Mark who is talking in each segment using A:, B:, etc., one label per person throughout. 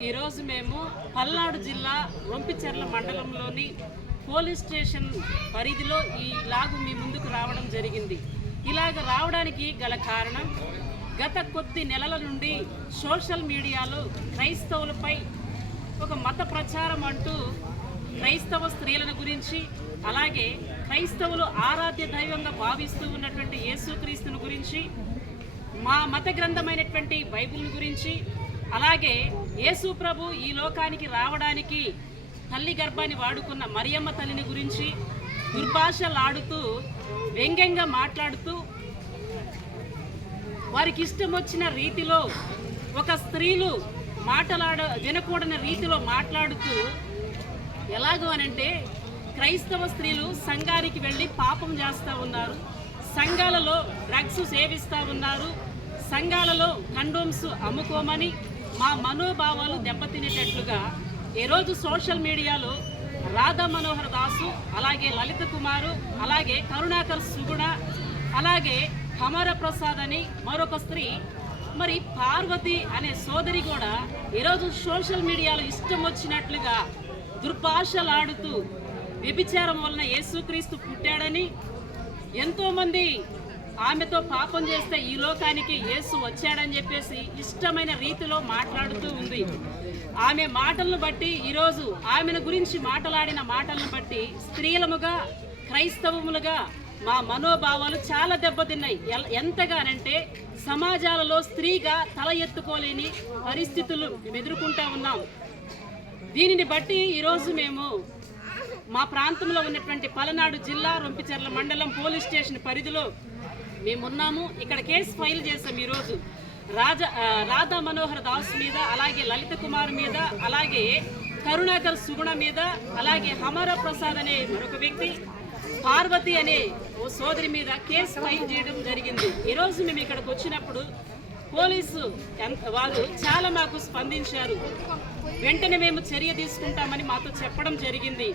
A: ఈరోజు మేము పల్నాడు జిల్లా రొంపిచెర్ల మండలంలోని పోలీస్ స్టేషన్ పరిధిలో ఈ లాగు మీ ముందుకు రావడం జరిగింది. ఇలాగ రావడానికి గల కారణం గత కొద్ది నెలల నుండి సోషల్ మీడియాలో క్రైస్తవులపై ఒక మత ప్రచారం అంటూ క్రైస్తవ స్త్రీలను గురించి అలాగే క్రైస్తవులు ఆరాధ్య దైవంగా భావిస్తూ ఉన్నటువంటి యేసుక్రీస్తుని గురించి మా మత గ్రంథమైనటువంటి బైబిల్ గురించి అలాగే యేసు ప్రభు ఈ లోకానికి రావడానికి తల్లి గర్భాన్ని వాడుకున్న మరియమ్మ తల్లిని గురించి దుర్భాషలాడుతూ వ్యంగ్యంగా మాట్లాడుతూ వారికి ఇష్టం వచ్చిన రీతిలో ఒక స్త్రీలు మాట్లాడ వినకూడని రీతిలో మాట్లాడుతూ ఎలాగో అనంటే క్రైస్తవ స్త్రీలు సంఘానికి వెళ్ళి పాపం చేస్తూ ఉన్నారు సంఘాలలో డ్రగ్స్ సేవిస్తూ ఉన్నారు సంఘాలలో కండోమ్స్ అమ్ముకోమని మా మనోభావాలు దెబ్బతినేటట్లుగా ఈరోజు సోషల్ మీడియాలో రాధా మనోహర్ దాసు అలాగే లలిత కుమారు అలాగే కరుణాకర్ సుగుణ అలాగే హమర ప్రసాద్ అని మరొక స్త్రీ మరి పార్వతి అనే సోదరి కూడా ఈరోజు సోషల్ మీడియాలో ఇష్టం వచ్చినట్లుగా దుర్భాషలాడుతూ వ్యభిచారం వలన యేసుక్రీస్తు పుట్టాడని ఎంతోమంది ఆమెతో పాపం చేస్తే ఈ లోకానికి యేసు వచ్చాడని చెప్పేసి ఇష్టమైన రీతిలో మాట్లాడుతూ ఉంది. ఆమె మాటలను బట్టి ఈరోజు ఆమెను గురించి మాట్లాడిన మాటలను బట్టి స్త్రీలముగా క్రైస్తవములుగా మా మనోభావాలు చాలా దెబ్బతిన్నాయి. ఎంతగానంటే సమాజాలలో స్త్రీగా తల ఎత్తుకోలేని పరిస్థితులు ఎదుర్కొంటా ఉన్నాం. దీనిని బట్టి ఈరోజు మేము మా ప్రాంతంలో ఉన్నటువంటి పలనాడు జిల్లా రొంపిచెర్ల మండలం పోలీస్ స్టేషన్ పరిధిలో మేమున్నాము. ఇక్కడ కేసు ఫైల్ చేసాం ఈరోజు. రాజ రాధా మనోహర్ దాస్ మీద అలాగే లలిత కుమార్ మీద అలాగే కరుణాకర్ సుగుణ మీద అలాగే హమర ప్రసాద్ అనే మరొక వ్యక్తి పార్వతి అనే ఓ సోదరి మీద కేసు ఫైల్ చేయడం జరిగింది. ఈరోజు మేము ఇక్కడికి వచ్చినప్పుడు పోలీసు ఎంత- వాళ్ళు చాలా మాకు స్పందించారు. వెంటనే మేము చర్య తీసుకుంటామని మాతో చెప్పడం జరిగింది.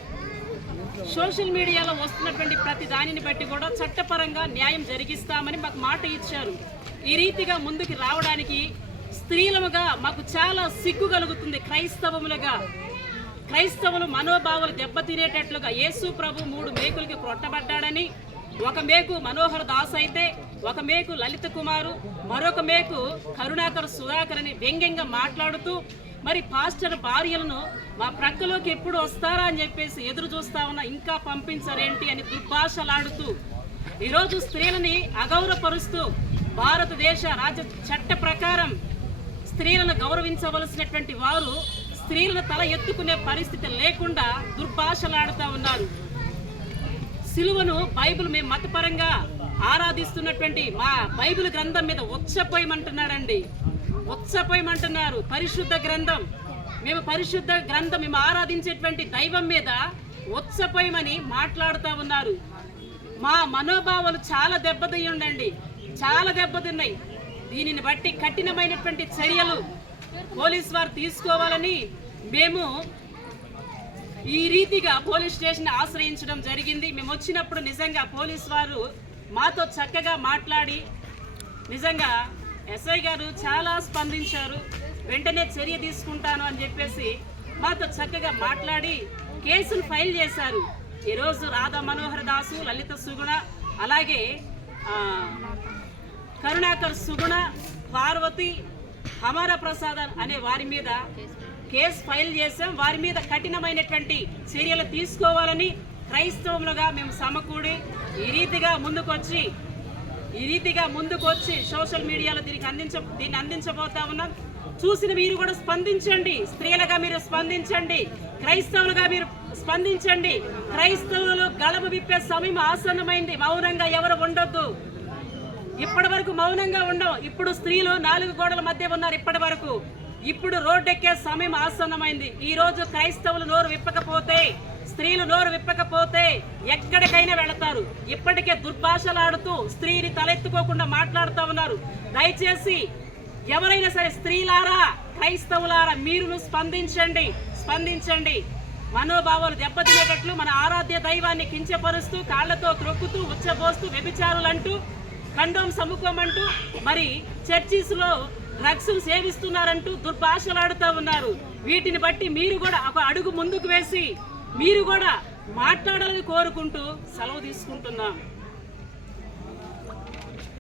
A: సోషల్ మీడియాలో వస్తున్నటువంటి ప్రతి దానిని బట్టి కూడా చట్టపరంగా న్యాయం జరిగిస్తామని మాకు మాట ఇచ్చారు. ఈ రీతిగా ముందుకు రావడానికి స్త్రీలముగా మాకు చాలా సిగ్గు కలుగుతుంది క్రైస్తవములుగా. క్రైస్తవులు మనోభావాలు దెబ్బతినేటట్లుగా యేసు ప్రభు మూడు మేకులకి కొట్టబడ్డాడని ఒక మేకు మనోహర్ దాస్ అయితే ఒక మేకు లలిత కుమారు మరొక మేకు కరుణాకర్ సుధాకర్ అని వ్యంగ్యంగా మాట్లాడుతూ మరి పాస్టర్ భార్యలను మా ప్రక్కలోకి ఎప్పుడు వస్తారా అని చెప్పేసి ఎదురు చూస్తా ఉన్నా ఇంకా పంపించరేంటి అని దుర్భాషలాడుతూ ఈరోజు స్త్రీలని అగౌరవపరుస్తూ భారతదేశ రాజ్య చట్ట ప్రకారం స్త్రీలను గౌరవించవలసినటువంటి వారు స్త్రీలను తల ఎత్తుకునే పరిస్థితి లేకుండా దుర్భాషలాడుతూ ఉన్నారు. సిలువను బైబిల్ మేము మతపరంగా ఆరాధిస్తున్నటువంటి మా బైబిల్ గ్రంథం మీద వచ్చపోయమంటున్నాడండి ఉత్సపోయమంటున్నారు పరిశుద్ధ గ్రంథం. మేము పరిశుద్ధ గ్రంథం మేము ఆరాధించేటువంటి దైవం మీద ఉత్సపోయమని మాట్లాడుతూ ఉన్నారు. మా మనోభావాలు చాలా దెబ్బతిని ఉండండి. చాలా దెబ్బతిన్నాయి. దీనిని బట్టి కఠినమైనటువంటి చర్యలు పోలీస్ వారు తీసుకోవాలని మేము ఈ రీతిగా పోలీస్ స్టేషన్ ఆశ్రయించడం జరిగింది. మేము వచ్చినప్పుడు నిజంగా పోలీస్ వారు మాతో చక్కగా మాట్లాడి నిజంగా ఎస్ఐ గారు చాలా స్పందించారు. వెంటనే చర్య తీసుకుంటాను అని చెప్పేసి మాతో చక్కగా మాట్లాడి కేసును ఫైల్ చేశారు. ఈరోజు రాధా మనోహర్ దాసు లలిత సుగుణ అలాగే కరుణాకర్ సుగుణ పార్వతి హమార ప్రసాద్ అనే వారి మీద కేసు ఫైల్ చేసాం వారి మీద కఠినమైనటువంటి చర్యలు తీసుకోవాలని క్రైస్తవులుగా మేము సమకూడి ఈ రీతిగా ముందుకొచ్చి ఈ రీతిగా ముందుకొచ్చి సోషల్ మీడియాలో దీనికి అందించ దీన్ని అందించబోతా ఉన్నాం. చూసిన మీరు కూడా స్పందించండి. స్త్రీలుగా మీరు స్పందించండి. క్రైస్తవులుగా మీరు స్పందించండి. క్రైస్తవులు గలబు విప్పే సమయం ఆసన్నమైంది. మౌనంగా ఎవరు ఉండొద్దు. ఇప్పటి వరకు మౌనంగా ఉండవు ఇప్పుడు స్త్రీలు నాలుగు గోడల మధ్య ఉన్నారు ఇప్పటి వరకు ఇప్పుడు రోడ్డెక్కే సమయం ఆసన్నమైంది. ఈ రోజు క్రైస్తవులు నోరు విప్పకపోతే స్త్రీలు నోరు విప్పకపోతే ఎక్కడికైనా వెళతారు. ఇప్పటికే దుర్భాషలాడుతూ స్త్రీని తలెత్తుకోకుండా మాట్లాడుతూ ఉన్నారు. దయచేసి ఎవరైనా సరే స్త్రీలారా క్రైస్తవులారా మీరును స్పందించండి స్పందించండి. మనోభావాలు దెబ్బతినేటట్లు మన ఆరాధ్య దైవాన్ని కించపరుస్తూ కాళ్ళతో త్రొక్కుతూ ఉచ్చబోస్తూ వ్యభిచారులంటూ కండోమ్ సముఖమంటూ మరి చర్చిస్లో డ్రగ్స్ సేవిస్తున్నారంటూ దుర్భాషలాడుతూ ఉన్నారు. వీటిని బట్టి మీరు కూడా ఒక అడుగు ముందుకు వేసి మీరు కూడా మాట్లాడాలని కోరుకుంటూ సెలవు తీసుకుంటున్నాం.